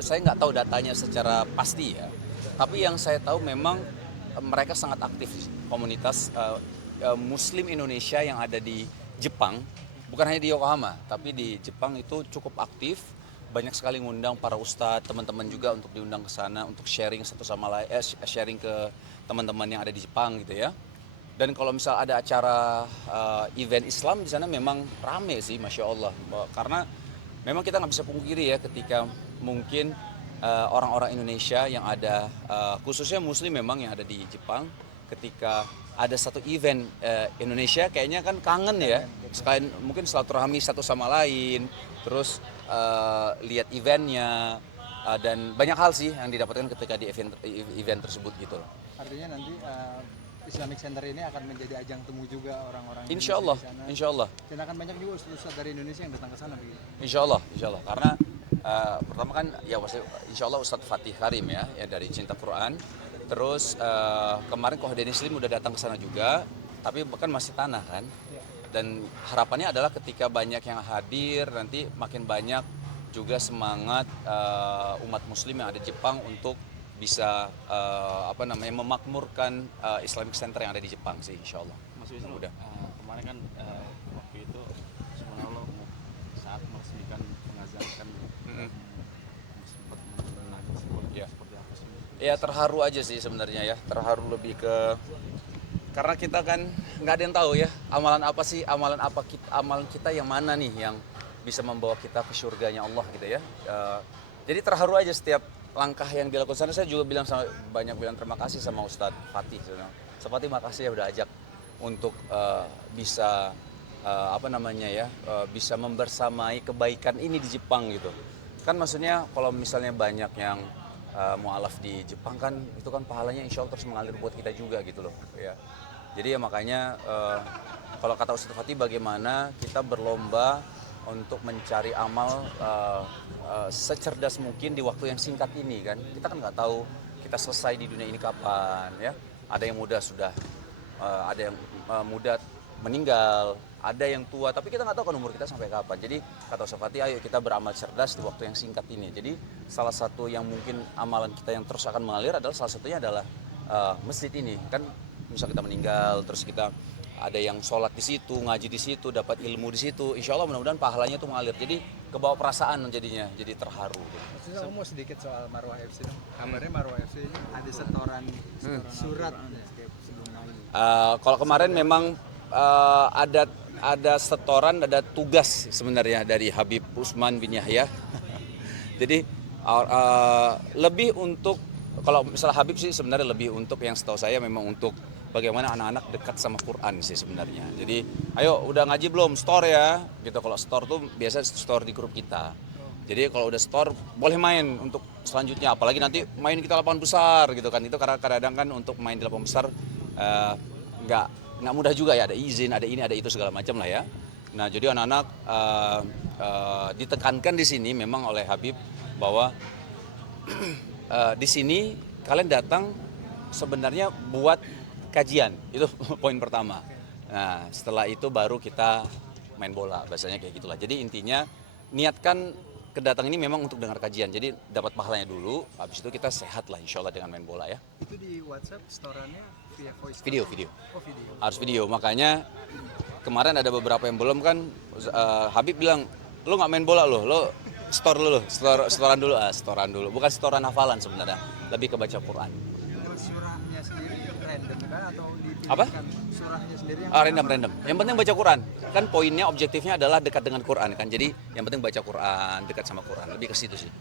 saya nggak tahu datanya secara pasti ya. Tapi yang saya tahu memang mereka sangat aktif komunitas Muslim Indonesia yang ada di Jepang, bukan hanya di Yokohama, tapi di Jepang itu cukup aktif. Banyak sekali ngundang para ustadz, teman-teman juga untuk diundang ke sana untuk sharing satu sama lain, sharing ke teman-teman yang ada di Jepang gitu ya. Dan kalau misal ada acara event Islam di sana memang rame sih, Masya Allah. Karena memang kita nggak bisa pungkiri ya ketika mungkin orang-orang Indonesia yang ada, khususnya Muslim memang yang ada di Jepang, ketika ada satu event Indonesia kayaknya kan kangen ya, sekalian mungkin silaturahmi satu sama lain, terus lihat eventnya, dan banyak hal sih yang didapatkan ketika di event tersebut gitu loh. Artinya nanti Islamic Center ini akan menjadi ajang temu juga orang-orang Insya Allah, Indonesia di sana. insya Allah. Dan akan banyak juga ustadz dari Indonesia yang datang ke sana begitu. Insya Allah, karena pertama kan ya insya Allah Ustadz Fatih Karim ya dari Cinta Quran. Terus kemarin Kohden Muslim udah datang ke sana juga, tapi kan masih tanah kan. Dan harapannya adalah ketika banyak yang hadir nanti makin banyak juga semangat umat Muslim yang ada di Jepang untuk bisa memakmurkan Islamic Center yang ada di Jepang sih, insya Allah. Mas Wisnu, kemarin kan waktu itu subhanallah saat meresmikan mengazankan sempat menangis seperti apa sih? Ya terharu aja sih sebenarnya ya, terharu lebih ke karena kita kan nggak ada yang tahu ya amalan kita yang mana nih yang bisa membawa kita ke surganya Allah gitu ya. Jadi terharu aja setiap langkah yang dilakukan sana. Saya juga banyak bilang terima kasih sama Ustadz Fatih. Ustadz Fatih makasih ya udah ajak untuk bisa bisa membersamai kebaikan ini di Jepang gitu. Kan maksudnya kalau misalnya banyak yang mualaf di Jepang kan itu kan pahalanya insya Allah terus mengalir buat kita juga gitu loh ya. Jadi ya makanya kalau kata Ustadz Fatih bagaimana kita berlomba untuk mencari amal secerdas mungkin di waktu yang singkat ini kan. Kita kan nggak tahu kita selesai di dunia ini kapan ya. Ada yang muda sudah, ada yang muda meninggal, ada yang tua, tapi kita nggak tahu kan umur kita sampai kapan. Jadi kata Ustadz Fatih, ayo kita beramal cerdas di waktu yang singkat ini. Jadi salah satu yang mungkin amalan kita yang terus akan mengalir adalah salah satunya adalah masjid ini. Kan misal kita meninggal, terus kita ada yang sholat di situ, ngaji di situ, dapat ilmu di situ. Insya Allah mudah-mudahan pahalanya itu mengalir. Jadi kebawa perasaan jadinya, jadi terharu. Maksudnya aku mau sedikit soal Marwah FC. Kabarnya Marwah FC ini ada setoran surat kayak sebelumnya ini. Kalau kemarin memang ada setoran, ada tugas sebenarnya dari Habib Utsman bin Yahya. Jadi lebih untuk, kalau misalnya Habib sih sebenarnya lebih untuk yang setahu saya memang untuk bagaimana anak-anak dekat sama Quran sih sebenarnya. Jadi ayo udah ngaji belum, store ya gitu. Kalau store tuh biasa store di grup kita. Jadi kalau udah store boleh main untuk selanjutnya, apalagi nanti main kita lapangan besar gitu kan. Itu karena kadang-kadang kan untuk main di lapangan besar nggak mudah juga ya, ada izin, ada ini, ada itu segala macam lah ya. Nah jadi anak-anak ditekankan di sini memang oleh Habib bahwa di sini kalian datang sebenarnya buat kajian, itu poin pertama. Nah setelah itu baru kita main bola, bahasanya kayak gitulah. Jadi intinya niatkan kedatangan ini memang untuk dengar kajian, jadi dapat pahalanya dulu, habis itu kita sehat lah insya Allah dengan main bola ya. Itu di WhatsApp storannya via voice. Video. Oh video. Harus video, makanya kemarin ada beberapa yang belum kan, Habib bilang, lo nggak main bola lo setoran dulu, bukan setoran hafalan sebenarnya, lebih ke baca Quran. Surahnya sendiri random kan atau dipilihkan? Apa? Surahnya sendiri yang Random. Yang penting baca Quran. Kan poinnya, objektifnya adalah dekat dengan Quran kan. Jadi yang penting baca Quran, dekat sama Quran. Lebih ke situ sih.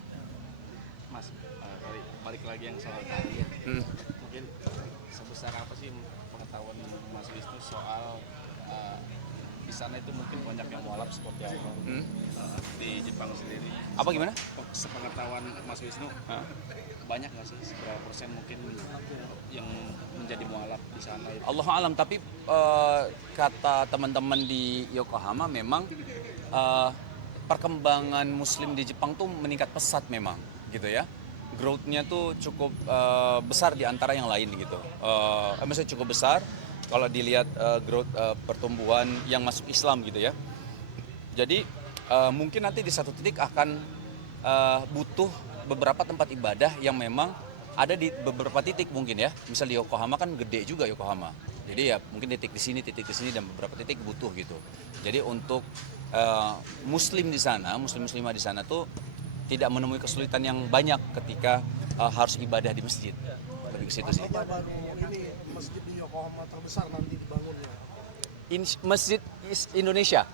Mas, balik lagi yang soal tadi. Mungkin sebesar apa sih pengetahuan Mas Wisnu soal di sana itu mungkin banyak yang mualaf seperti apa di Jepang sendiri? Apa gimana? Sepengetahuan Mas Wisnu, banyak nggak sih, seberapa persen mungkin yang menjadi mualaf di sana itu? Allahu alam, tapi kata teman-teman di Yokohama memang perkembangan Muslim di Jepang tuh meningkat pesat memang, gitu ya. Growth-nya tuh cukup besar di antara yang lain gitu. Maksudnya cukup besar kalau dilihat growth pertumbuhan yang masuk Islam gitu ya. Jadi mungkin nanti di satu titik akan butuh beberapa tempat ibadah yang memang ada di beberapa titik mungkin ya. Misal di Yokohama kan gede juga Yokohama. Jadi ya mungkin titik di sini dan beberapa titik butuh gitu. Jadi untuk muslim di sana, muslimah di sana tuh tidak menemui kesulitan yang banyak ketika harus ibadah di masjid. Lebih ke situ sih. Baru ini masjid di Yokohama terbesar nanti dibangunnya. Masjid Indonesia.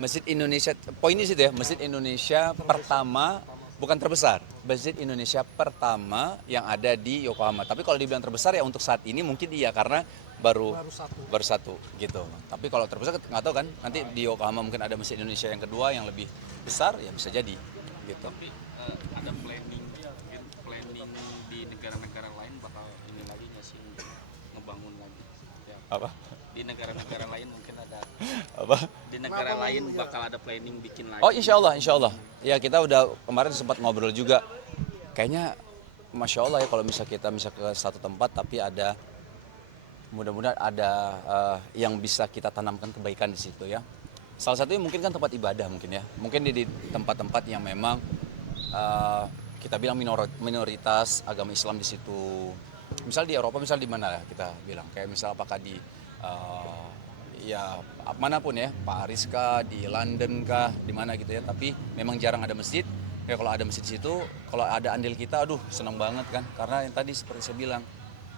Masjid Indonesia, poinnya sih ya, Masjid Indonesia pertama, bukan terbesar, Masjid Indonesia pertama yang ada di Yokohama. Tapi kalau dibilang terbesar ya untuk saat ini mungkin iya karena baru satu gitu. Tapi kalau terbesar nggak tahu kan, nanti di Yokohama mungkin ada Masjid Indonesia yang kedua yang lebih besar ya bisa jadi gitu. Tapi ada planning di negara-negara lain bakal ini lagi nggak sih ngebangun lagi? Ya. Apa? Di negara-negara lain mungkin ada. Apa? Di negara lain bakal ada planning bikin lagi. Oh insya Allah. Ya kita udah kemarin sempat ngobrol juga. Kayaknya Masya Allah ya kalau kita ke satu tempat tapi ada mudah-mudahan ada yang bisa kita tanamkan kebaikan di situ ya. Salah satunya mungkin kan tempat ibadah mungkin ya. Mungkin di tempat-tempat yang memang kita bilang minoritas agama Islam di situ. Misal di Eropa, misal di mana ya kita bilang kayak misal apakah di ya manapun ya, Paris kah, di London kah, di mana gitu ya. Tapi memang jarang ada masjid. Ya kalau ada masjid di situ, kalau ada andil kita, aduh senang banget kan. Karena yang tadi seperti saya bilang,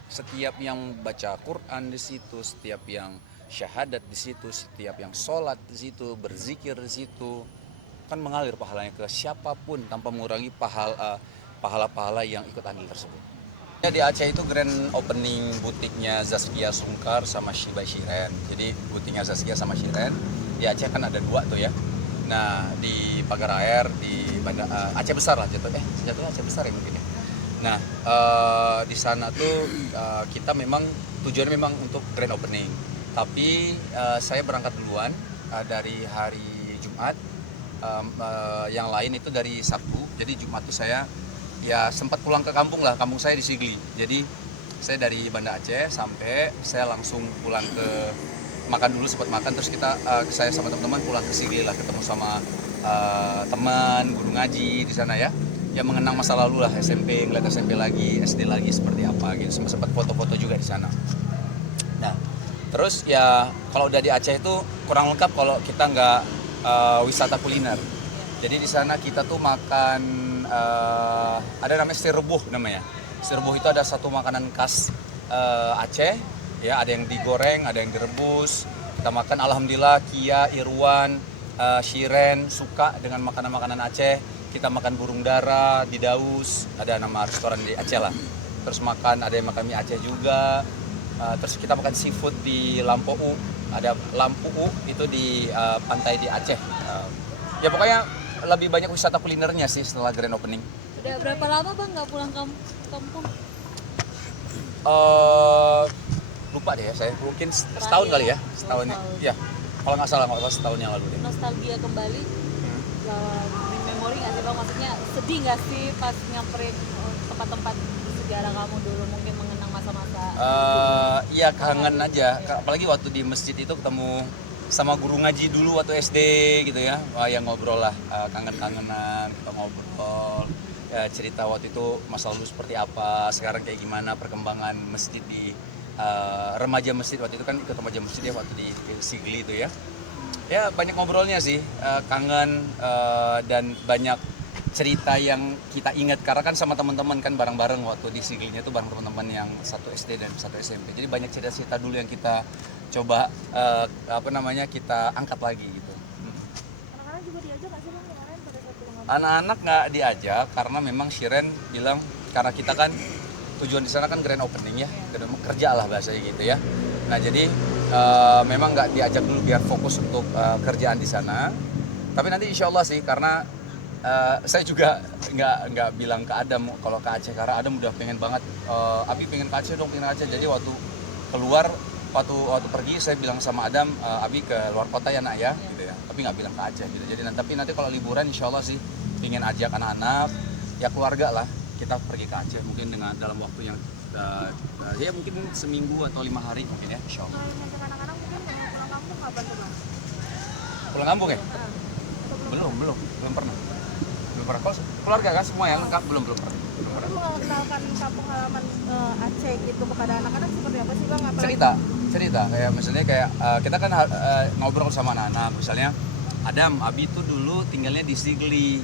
setiap yang baca Quran di situ, setiap yang syahadat di situ, setiap yang sholat di situ, berzikir di situ, kan mengalir pahalanya ke siapapun tanpa mengurangi pahala-pahala yang ikut andil tersebut. Ya, di Aceh itu grand opening butiknya Zaskia Sungkar sama Shiba Shiren. Jadi butiknya Zaskia sama Shiren di Aceh kan ada dua tuh ya. Nah di Pagar Air di Aceh Besar lah jatuhnya Aceh Besar ya mungkin ya. Nah di sana tuh kita memang tujuannya memang untuk grand opening. Tapi saya berangkat duluan dari hari Jumat. Yang lain itu dari Sabtu. Jadi Jumat tuh saya ya sempat pulang ke kampung lah, kampung saya di Sigli. Jadi saya dari Banda Aceh sampai saya langsung pulang ke makan dulu, sempat makan terus saya sama teman-teman pulang ke Sigli lah, ketemu sama teman guru ngaji di sana ya. Ya mengenang masa lalu lah, SMP, ngeliat SMP lagi, SD lagi seperti apa gitu. Sempat foto-foto juga di sana. Nah, terus ya kalau udah di Aceh itu kurang lengkap kalau kita nggak wisata kuliner. Jadi di sana kita tuh makan ada namanya sirbuh namanya. Sirbuh itu ada satu makanan khas Aceh, ya ada yang digoreng, ada yang direbus. Kita makan, alhamdulillah Kia, Irwan, Shiren suka dengan makanan-makanan Aceh. Kita makan burung dara di Daus, ada nama restoran di Aceh lah. Terus ada yang makan mie Aceh juga. Terus kita makan seafood di Lampu U, ada Lampu U itu di pantai di Aceh. Ya pokoknya lebih banyak wisata kulinernya sih setelah grand opening. Udah berapa lama Bang nggak pulang kampung? Lupa deh ya saya, mungkin setahun kali ya, setahun ya. Kalau nggak salah setahun yang lalu deh. Nostalgia kembali, memori nggak sih Bang? Maksudnya sedih nggak sih pas nyamperin tempat-tempat sejarah kamu dulu, mungkin mengenang masa-masa? Iya kangen aja, apalagi waktu di masjid itu ketemu sama guru ngaji dulu waktu SD gitu ya. Wah, yang ngobrol lah, kangen-kangenan, kita ngobrol ya, cerita waktu itu masa lalu seperti apa, sekarang kayak gimana perkembangan masjid di remaja masjid. Waktu itu kan ikut remaja masjid ya waktu di Sigli itu ya. Ya banyak ngobrolnya sih, kangen dan banyak cerita yang kita ingat karena kan sama teman-teman kan bareng-bareng waktu di Siglinya tuh bareng teman-teman yang satu SD dan satu SMP. Jadi banyak cerita-cerita dulu yang kita coba kita angkat lagi gitu. Anak-anak juga diajak nggak sih Bang kemarin pada saat pulang kampung? Anak-anak nggak diajak karena memang Shiren bilang karena kita kan tujuan di sana kan grand opening ya, kerja lah bahasanya gitu ya. Nah jadi memang nggak diajak dulu biar fokus untuk kerjaan di sana. Tapi nanti insya Allah sih karena saya juga nggak bilang ke Adam kalau ke Aceh karena Adam udah pengen banget. Abi pengen ke Aceh dong, pengen ke Aceh. Jadi waktu keluar waktu pergi saya bilang sama Adam, Abi ke luar kota ya nak ya, gitu ya. Tapi nggak bilang ke Aceh gitu. Jadi tapi nanti kalau liburan insya Allah sih ingin ajak anak-anak ya keluarga lah kita pergi ke Aceh mungkin dalam waktu yang ya mungkin seminggu atau 5 hari mungkin ya insya Allah. Kalau untuk anak-anak mungkin pulang kampung kapan tuh Bang? Pulang kampung ya? Belum pernah belum pernah. Kalau keluarga kan semua yang lengkap belum pernah. Lu mengenalkan kampung halaman Aceh gitu kepada anak-anak seperti apa sih Bang? Apalagi cerita kayak misalnya kayak kita kan ngobrol sama anak-anak, misalnya Adam, Abi itu dulu tinggalnya di Sigli,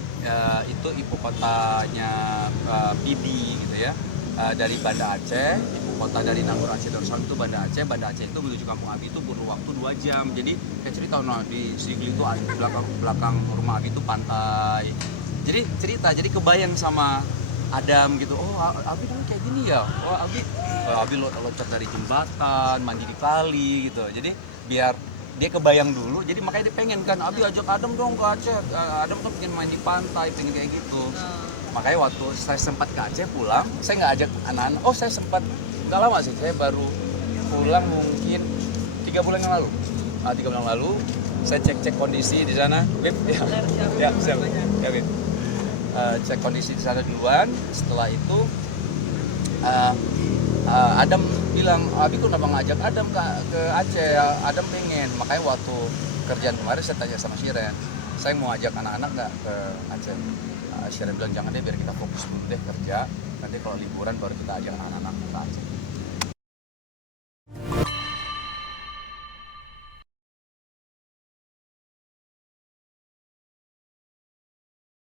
itu ibu kotanya Pidi gitu ya, dari Banda Aceh, ibu kota dari Nanggur Aceh Darussalam itu Banda Aceh itu menuju kampung Abi itu perlu waktu 2 jam, jadi kayak cerita di Sigli itu belakang rumah Abi itu pantai, jadi cerita, jadi kebayang sama Adam gitu, oh Abi dulu kayak gini ya, oh Abi loncat dari jembatan, mandi di kali gitu, jadi biar dia kebayang dulu, jadi makanya dia pengen kan, Abi ajak Adam dong ke Aceh, Adam tuh pengen main di pantai, pengen kayak gitu. Makanya waktu saya sempat ke Aceh pulang, saya nggak ajak anak-anak, saya sempat, nggak lama sih, saya baru pulang mungkin 3 bulan yang lalu. 3 bulan yang lalu, saya cek kondisi di sana, Bib, ya, siap, ya Bib. Cek kondisi di sana duluan, setelah itu Adam bilang, Abi kok kenapa ngajak Adam ke Aceh, Adam pengen, makanya waktu kerjaan kemarin saya tanya sama Shiren, saya mau ajak anak-anak nggak ke Aceh. Shiren bilang jangan deh, biar kita fokus dulu deh kerja, nanti kalau liburan baru kita ajak anak-anak ke Aceh.